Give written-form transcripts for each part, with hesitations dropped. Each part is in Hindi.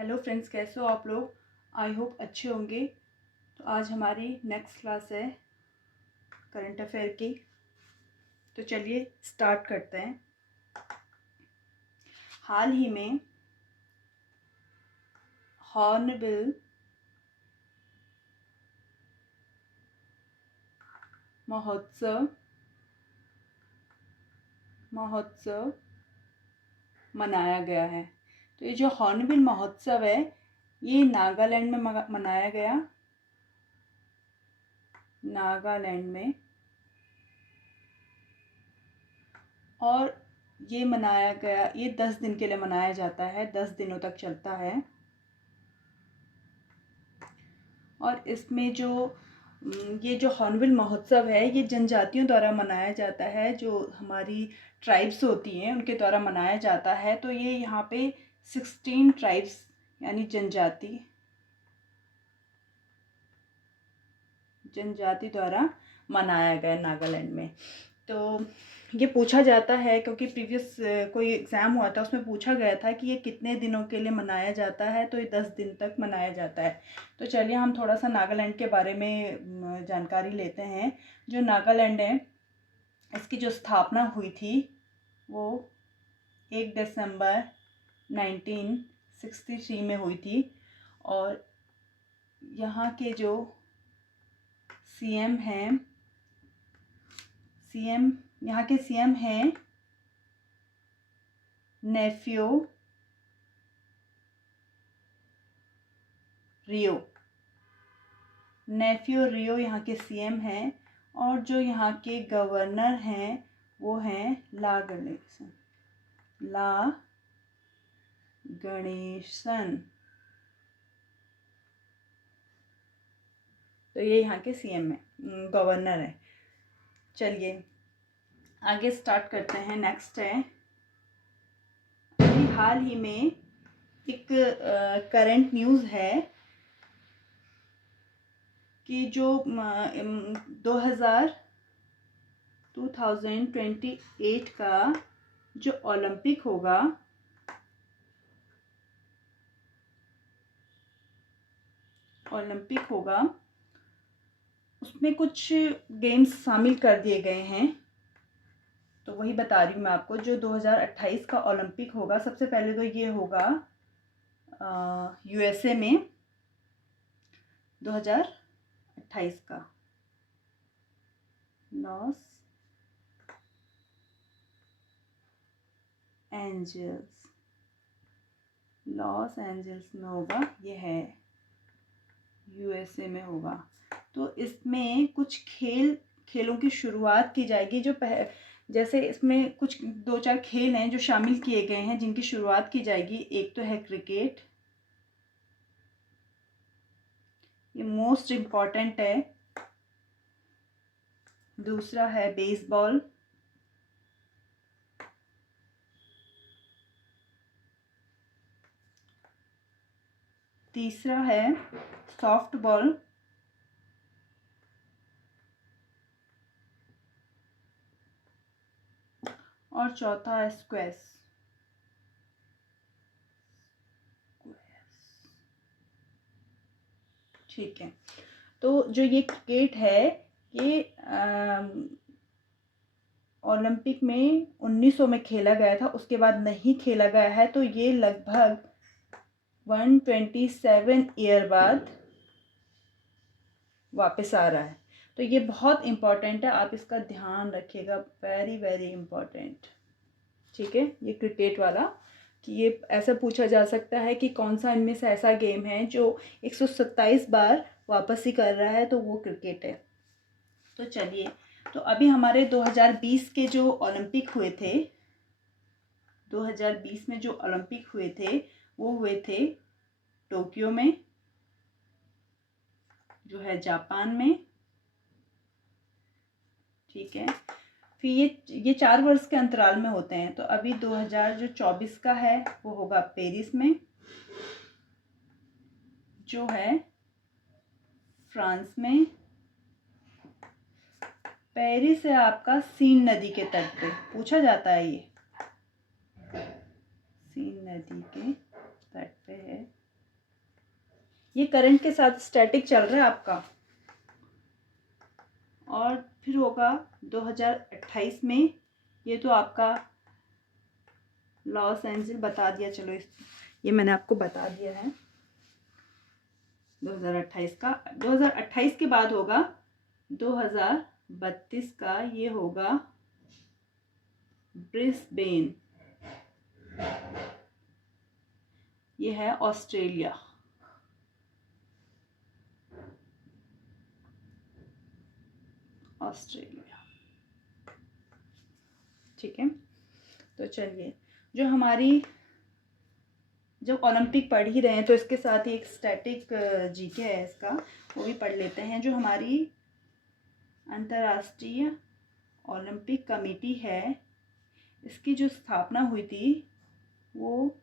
हेलो फ्रेंड्स, कैसे हो आप लोग। आई होप अच्छे होंगे। तो आज हमारी नेक्स्ट क्लास है करंट अफेयर की। तो चलिए स्टार्ट करते हैं। हाल ही में हॉर्नबिल महोत्सव मनाया गया है। तो ये जो हॉर्नबिल महोत्सव है ये नागालैंड में मनाया गया। नागालैंड में। और ये मनाया गया, ये 10 दिन के लिए मनाया जाता है, 10 दिनों तक चलता है। और इसमें ये जो हॉर्नबिल महोत्सव है ये जनजातियों द्वारा मनाया जाता है, जो हमारी ट्राइब्स होती हैं उनके द्वारा मनाया जाता है। तो ये यहाँ पे 16 ट्राइब्स यानी जनजाति द्वारा मनाया गया नागालैंड में। तो ये पूछा जाता है क्योंकि प्रीवियस कोई एग्ज़ाम हुआ था, उसमें पूछा गया था कि ये कितने दिनों के लिए मनाया जाता है। तो ये 10 दिन तक मनाया जाता है। तो चलिए हम थोड़ा सा नागालैंड के बारे में जानकारी लेते हैं। जो नागालैंड है इसकी जो स्थापना हुई थी वो 1 दिसंबर 1963 में हुई थी। और यहाँ के जो यहाँ के सीएम हैं नेफ्यू रियो यहाँ के सीएम हैं। और जो यहाँ के गवर्नर हैं वो हैं ला गणेशन। तो ये यहाँ के सीएम है, गवर्नर है। चलिए आगे स्टार्ट करते हैं। नेक्स्ट है, अभी हाल ही में एक करंट न्यूज़ है कि जो 2028 का जो ओलंपिक होगा उसमें कुछ गेम्स शामिल कर दिए गए हैं। तो वही बता रही हूँ मैं आपको। जो 2028 का ओलंपिक होगा, सबसे पहले तो ये होगा यूएसए में 2028 का लॉस एंजल्स में होगा। ये है यूएसए में होगा। तो इसमें कुछ खेलों की शुरुआत की जाएगी। जैसे इसमें कुछ 2-4 खेल हैं जो शामिल किए गए हैं जिनकी शुरुआत की जाएगी। एक तो है क्रिकेट, ये मोस्ट इम्पॉर्टेंट है। दूसरा है बेसबॉल। तीसरा है सॉफ्टबॉल। और चौथा है स्क्वैश। ठीक है। तो जो ये क्रिकेट है ये ओलंपिक में 1900 में खेला गया था, उसके बाद नहीं खेला गया है। तो ये लगभग 127 ईयर बाद वापस आ रहा है। तो ये बहुत इम्पॉर्टेंट है, आप इसका ध्यान रखिएगा, वेरी वेरी इम्पॉर्टेंट। ठीक है, ये क्रिकेट वाला कि ये ऐसा पूछा जा सकता है कि कौन सा इनमें से ऐसा गेम है जो 127 बार वापस ही कर रहा है, तो वो क्रिकेट है। तो चलिए, तो अभी हमारे 2020 के जो ओलंपिक हुए थे, 2020 में जो ओलंपिक हुए थे वो हुए थे टोक्यो में, जो है जापान में। ठीक है, फिर ये 4 वर्ष के अंतराल में होते हैं। तो अभी 2024 का है वो होगा पेरिस में, जो है फ्रांस में। पेरिस है आपका सीन नदी के तट पे, पूछा जाता है ये सीन नदी के तट पे है। ये करंट के साथ स्टैटिक चल रहा है आपका। और फिर होगा 2028 में, ये तो आपका लॉस एंजल्स बता दिया, चलो ये मैंने आपको बता दिया है 2028 का। 2028 के बाद होगा 2032 का, ये होगा ब्रिस्बेन, ये है ऑस्ट्रेलिया। ठीक है, तो चलिए, जो हमारी जब ओलंपिक पढ़ ही रहे हैं तो इसके साथ ही एक स्टैटिक जीके है इसका, वो भी पढ़ लेते हैं। जो हमारी अंतर्राष्ट्रीय ओलंपिक कमेटी है, इसकी जो स्थापना हुई थी वो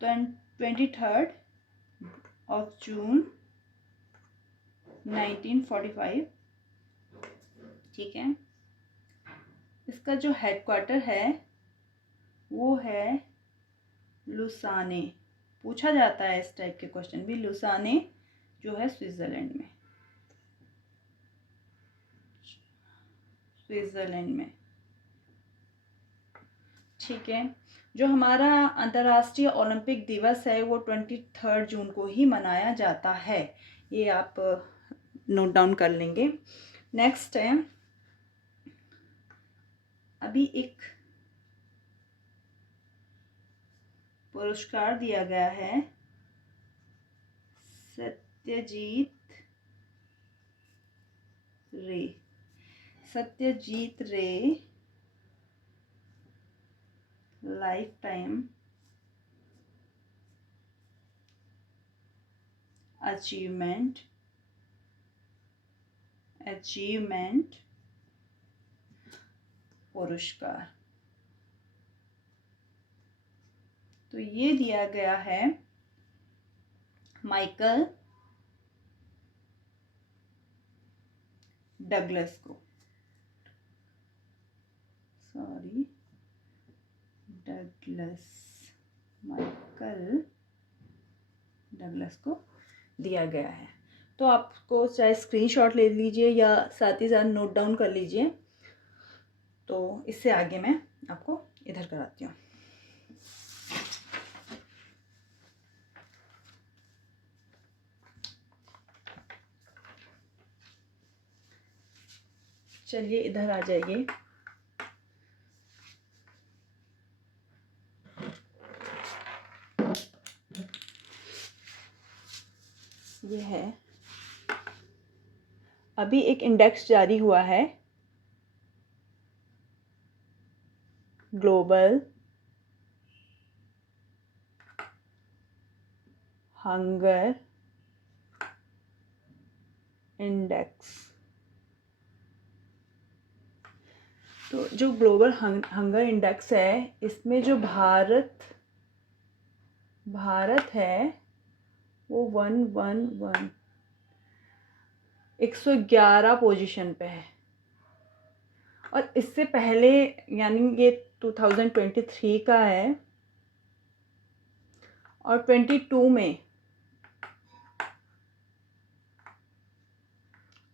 23 जून 1945। ठीक है, इसका जो हेडक्वार्टर है वो है लुसाने। पूछा जाता है इस टाइप के क्वेश्चन भी, लुसाने जो है स्विट्ज़रलैंड में। ठीक है, जो हमारा अंतर्राष्ट्रीय ओलंपिक दिवस है वो 23 जून को ही मनाया जाता है, ये आप नोट डाउन कर लेंगे। नेक्स्ट है, अभी एक पुरस्कार दिया गया है सत्यजीत रे लाइफ टाइम अचीवमेंट पुरस्कार। तो ये दिया गया है माइकल डगलस को, माइकल डगलस को दिया गया है। तो आपको चाहे स्क्रीनशॉट ले लीजिए या साथ ही साथ नोट डाउन कर लीजिए। तो इससे आगे मैं आपको इधर कराती हूँ। चलिए इधर आ जाइए। ये है, अभी एक इंडेक्स जारी हुआ है, ग्लोबल हंगर इंडेक्स। तो जो ग्लोबल हंगर इंडेक्स है, इसमें जो भारत है वो 111 पोजीशन पे है। और इससे पहले यानी ये 2023 का है, और 22 में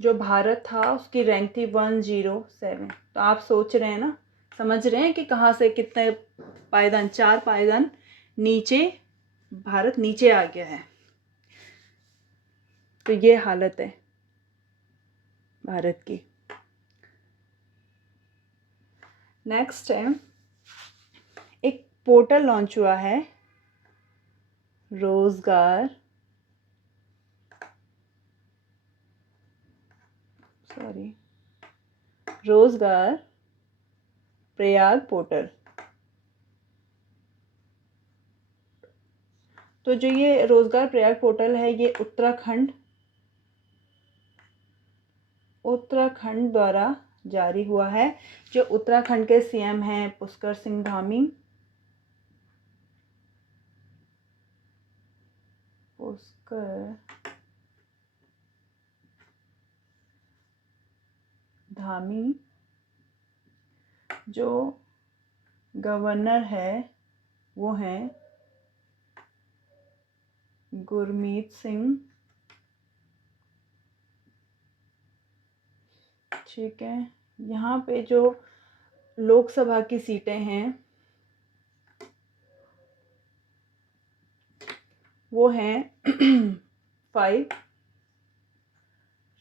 जो भारत था उसकी रैंक थी 107। तो आप सोच रहे हैं ना, समझ रहे हैं कि कहाँ से कितने पायदान, 4 पायदान नीचे भारत नीचे आ गया है। तो ये हालत है भारत की। नेक्स्ट है, एक पोर्टल लॉन्च हुआ है, रोजगार प्रयाग पोर्टल। तो जो ये रोजगार प्रयाग पोर्टल है, ये उत्तराखंड द्वारा जारी हुआ है। जो उत्तराखंड के सीएम हैं पुष्कर सिंह धामी, जो गवर्नर है वो हैं गुरमीत सिंह, ठीक है। यहाँ पे जो लोकसभा की सीटें हैं वो हैं 5।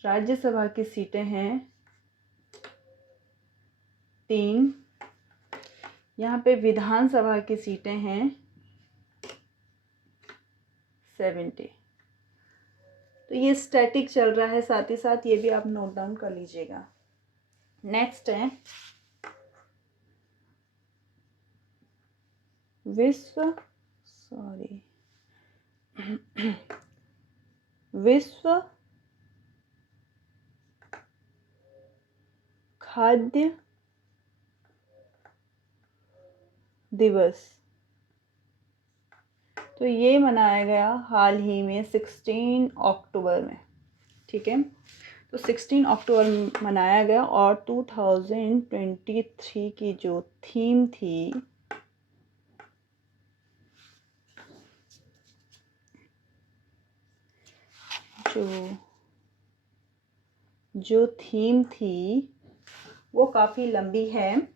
राज्यसभा की सीटें हैं 3। यहाँ पे विधानसभा की सीटें हैं 70। तो ये स्टैटिक चल रहा है, साथ ही साथ ये भी आप नोट डाउन कर लीजिएगा। नेक्स्ट है विश्व खाद्य दिवस। तो ये मनाया गया हाल ही में 16 अक्टूबर में, ठीक है। तो 16 अक्टूबर मनाया गया और 2023 की जो थीम थी जो थीम थी वो काफ़ी लंबी है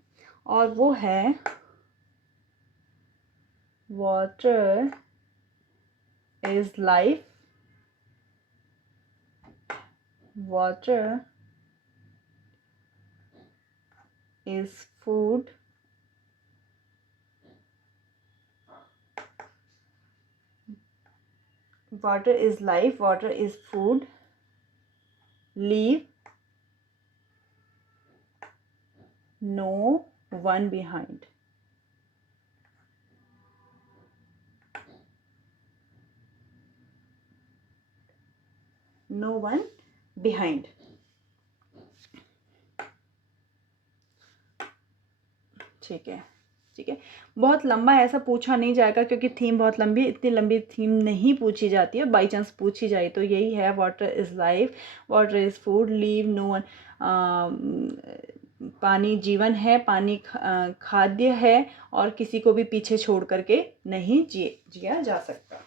और वो है water is life, water is food, water is life, water is food, leave no one behind। no one behind, ठीक है, ठीक है। बहुत लंबा ऐसा पूछा नहीं जाएगा क्योंकि थीम बहुत लंबी, इतनी लंबी थीम नहीं पूछी जाती है, बाई चांस पूछी जाए तो यही है, water is life, water is food, leave no one, पानी जीवन है, पानी खाद्य है और किसी को भी पीछे छोड़ करके नहीं जिया जा सकता।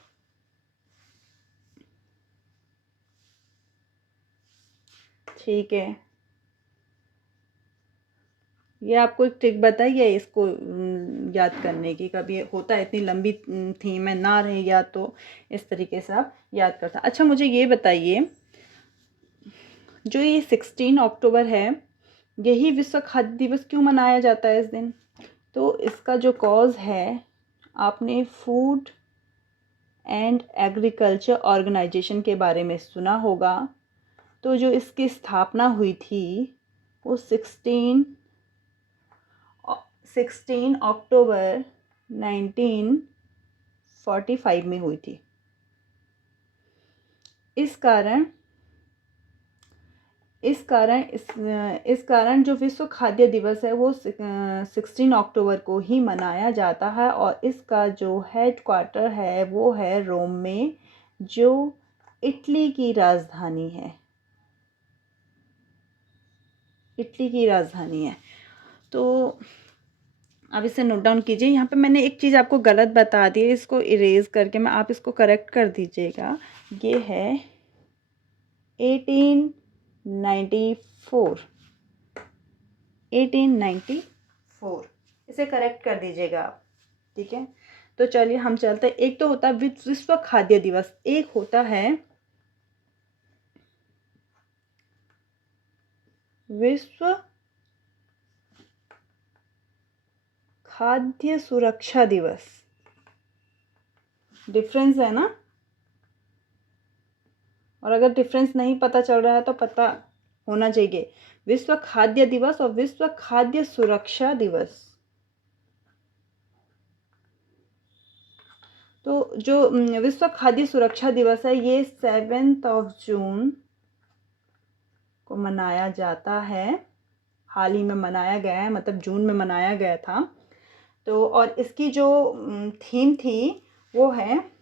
ठीक है, ये आपको एक ट्रिक बताइए इसको याद करने की, कभी होता है इतनी लंबी थीम है ना रहे याद, तो इस तरीके से आप याद करता। अच्छा मुझे ये बताइए, जो ये 16 अक्टूबर है, यही विश्व खाद्य दिवस क्यों मनाया जाता है इस दिन? तो इसका जो कॉज है, आपने फूड एंड एग्रीकल्चर ऑर्गेनाइजेशन के बारे में सुना होगा। तो जो इसकी स्थापना हुई थी वो 16 अक्टूबर 1945 में हुई थी। इस कारण जो विश्व खाद्य दिवस है वो 16 अक्टूबर को ही मनाया जाता है और इसका जो हेड क्वार्टर है वो है रोम में, जो इटली की राजधानी है। इटली की राजधानी है। तो आप इसे नोट डाउन कीजिए। यहाँ पे मैंने एक चीज़ आपको गलत बता दी है, इसको इरेज करके मैं आप इसको करेक्ट कर दीजिएगा। ये है 1894, 1894, इसे करेक्ट कर दीजिएगा आप, ठीक है। तो चलिए हम चलते हैं। एक तो होता है विश्व खाद्य दिवस, एक होता है विश्व खाद्य सुरक्षा दिवस। डिफरेंस है ना, और अगर डिफरेंस नहीं पता चल रहा है तो पता होना चाहिए। विश्व खाद्य दिवस और विश्व खाद्य सुरक्षा दिवस। तो जो विश्व खाद्य सुरक्षा दिवस है ये 7 जून को मनाया जाता है। हाल ही में मनाया गया है, मतलब जून में मनाया गया था। तो और इसकी जो थीम थी वो है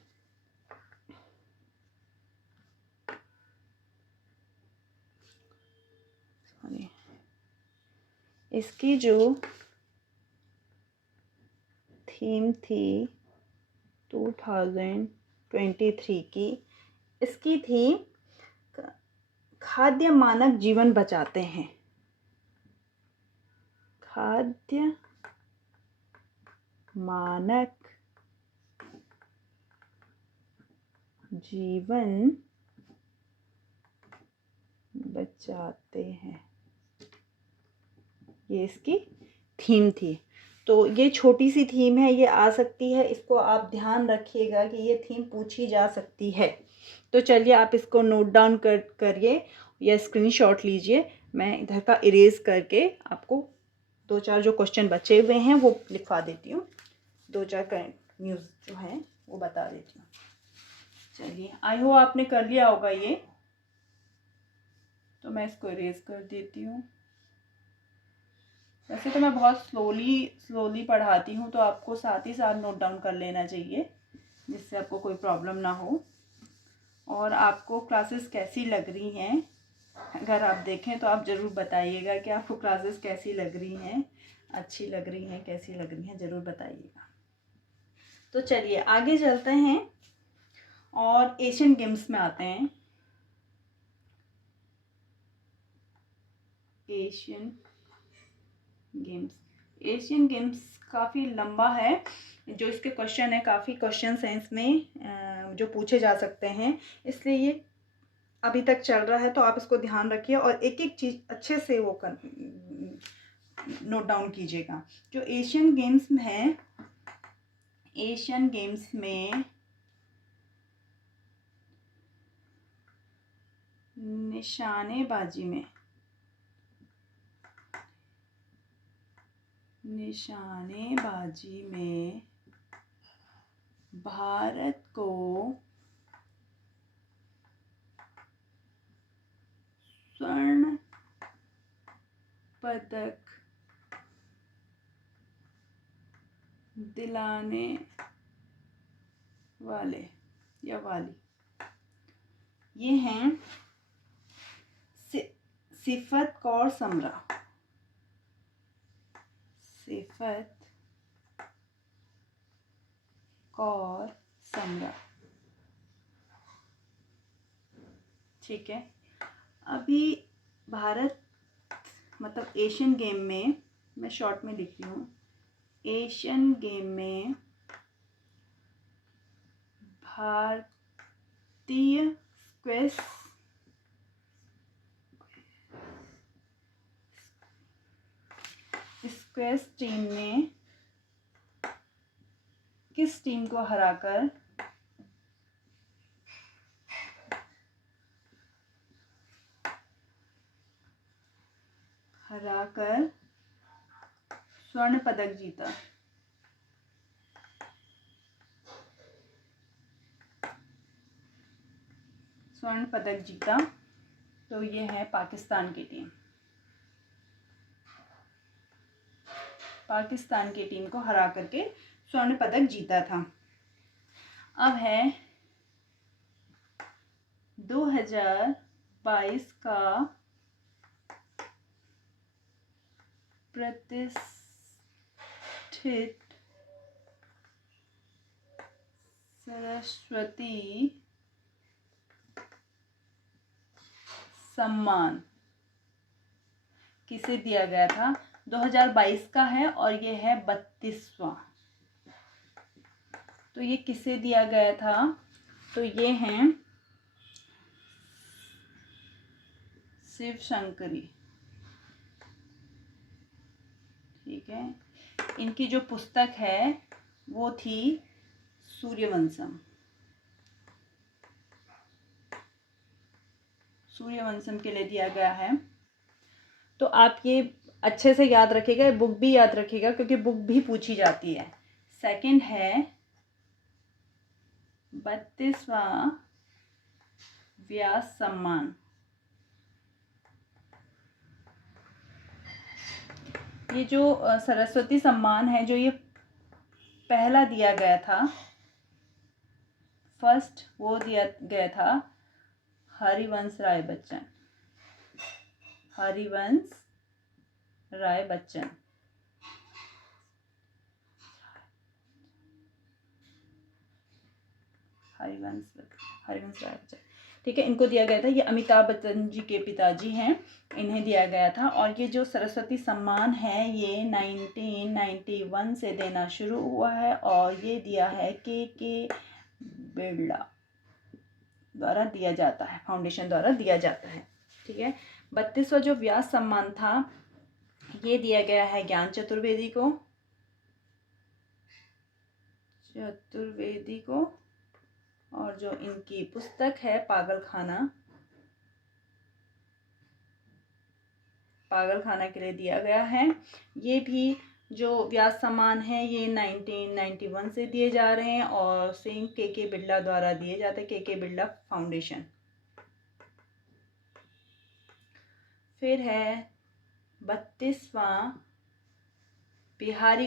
इसकी जो थीम थी 2023 23 की। इसकी थी खाद्य मानक जीवन बचाते हैं। खाद्य मानक जीवन बचाते हैं, ये इसकी थीम थी। तो ये छोटी सी थीम है, ये आ सकती है, इसको आप ध्यान रखिएगा कि ये थीम पूछी जा सकती है। तो चलिए आप इसको नोट डाउन करिए या स्क्रीनशॉट लीजिए। मैं इधर का इरेज करके आपको 2-4 जो क्वेश्चन बचे हुए हैं वो लिखवा देती हूँ, 2-4 करंट न्यूज़ जो हैं वो बता देती हूँ। चलिए, आई होप आपने कर लिया होगा ये, तो मैं इसको इरेज कर देती हूँ। वैसे तो मैं बहुत स्लोली पढ़ाती हूँ, तो आपको साथ ही साथ नोट डाउन कर लेना चाहिए, जिससे आपको कोई प्रॉब्लम ना हो। और आपको क्लासेस कैसी लग रही हैं, अगर आप देखें तो आप ज़रूर बताइएगा कि आपको क्लासेस कैसी लग रही हैं, अच्छी लग रही हैं, कैसी लग रही हैं, ज़रूर बताइएगा। तो चलिए आगे चलते हैं और एशियन गेम्स में आते हैं। एशियन गेम्स काफ़ी लंबा है, जो इसके क्वेश्चन है, काफ़ी क्वेश्चंस हैं इसमें जो पूछे जा सकते हैं, इसलिए ये अभी तक चल रहा है। तो आप इसको ध्यान रखिए और एक एक चीज़ अच्छे से वो नोट डाउन कीजिएगा। जो एशियन गेम्स में है, एशियन गेम्स में निशानेबाजी में भारत को स्वर्ण पदक दिलाने वाले या वाली ये हैं सिफत कौर समरा। सिफत कौर समरा, ठीक है। अभी भारत मतलब एशियन गेम में, मैं शॉर्ट में लिखती हूँ, एशियन गेम में भारतीय स्क्वैश टीम ने किस टीम को हराकर स्वर्ण पदक जीता? स्वर्ण पदक जीता, तो ये है पाकिस्तान की टीम। पाकिस्तान की टीम को हरा करके स्वर्ण पदक जीता था। अब है 2022 का प्रतिष्ठित सरस्वती सम्मान किसे दिया गया था? 2022 का है और ये है 32वां। तो ये किसे दिया गया था? तो ये हैं शिव शंकरी, ठीक है। इनकी जो पुस्तक है वो थी सूर्यवंशम। सूर्यवंशम के लिए दिया गया है। तो आप ये अच्छे से याद रखिएगा, बुक भी याद रखिएगा क्योंकि बुक भी पूछी जाती है। सेकंड है 32वां व्यास सम्मान। ये जो सरस्वती सम्मान है, जो ये पहला दिया गया था, फर्स्ट वो दिया गया था हरिवंश राय बच्चन। हरिवंश राय बच्चन। हरिवंश राय बच्चन, ठीक है, इनको दिया गया था। ये अमिताभ बच्चन जी के पिताजी हैं, इन्हें दिया गया था। और ये जो सरस्वती सम्मान है ये 1991 से देना शुरू हुआ है और ये दिया है के बिरला द्वारा दिया जाता है, फाउंडेशन द्वारा दिया जाता है, ठीक है। 32वां जो व्यास सम्मान था ये दिया गया है ज्ञान चतुर्वेदी को, और जो इनकी पुस्तक है पागलखाना के लिए दिया गया है। ये भी जो व्यास सम्मान है ये 1991 से दिए जा रहे हैं और सेम के बिरला द्वारा दिए जाते हैं, के बिरला फाउंडेशन। फिर है 32वां बिहारी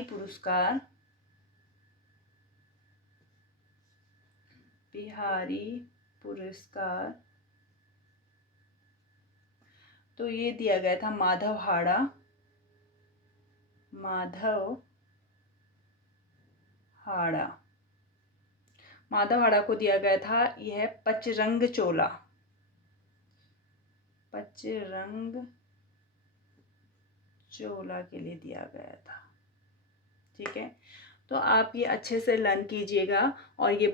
पुरस्कार, तो ये दिया गया था माधव हाड़ा को दिया गया था। यह पचरंग चोला के लिए दिया गया था, ठीक है। तो आप ये अच्छे से लर्न कीजिएगा। और ये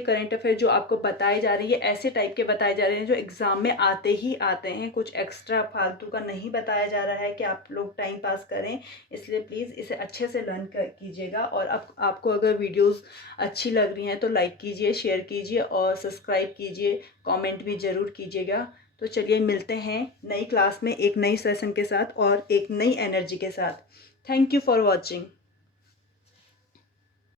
करंट अफेयर जो आपको बताए जा रही है ऐसे टाइप के बताए जा रहे हैं जो एग्ज़ाम में आते हैं, कुछ एक्स्ट्रा फालतू का नहीं बताया जा रहा है कि आप लोग टाइम पास करें। इसलिए प्लीज़ इसे अच्छे से लर्न कीजिएगा। और आपको अगर वीडियोस अच्छी लग रही हैं तो लाइक कीजिए, शेयर कीजिए और सब्सक्राइब कीजिए, कमेंट भी ज़रूर कीजिएगा। तो चलिए मिलते हैं नई क्लास में एक नई सेशन के साथ और एक नई एनर्जी के साथ। Thank you for watching.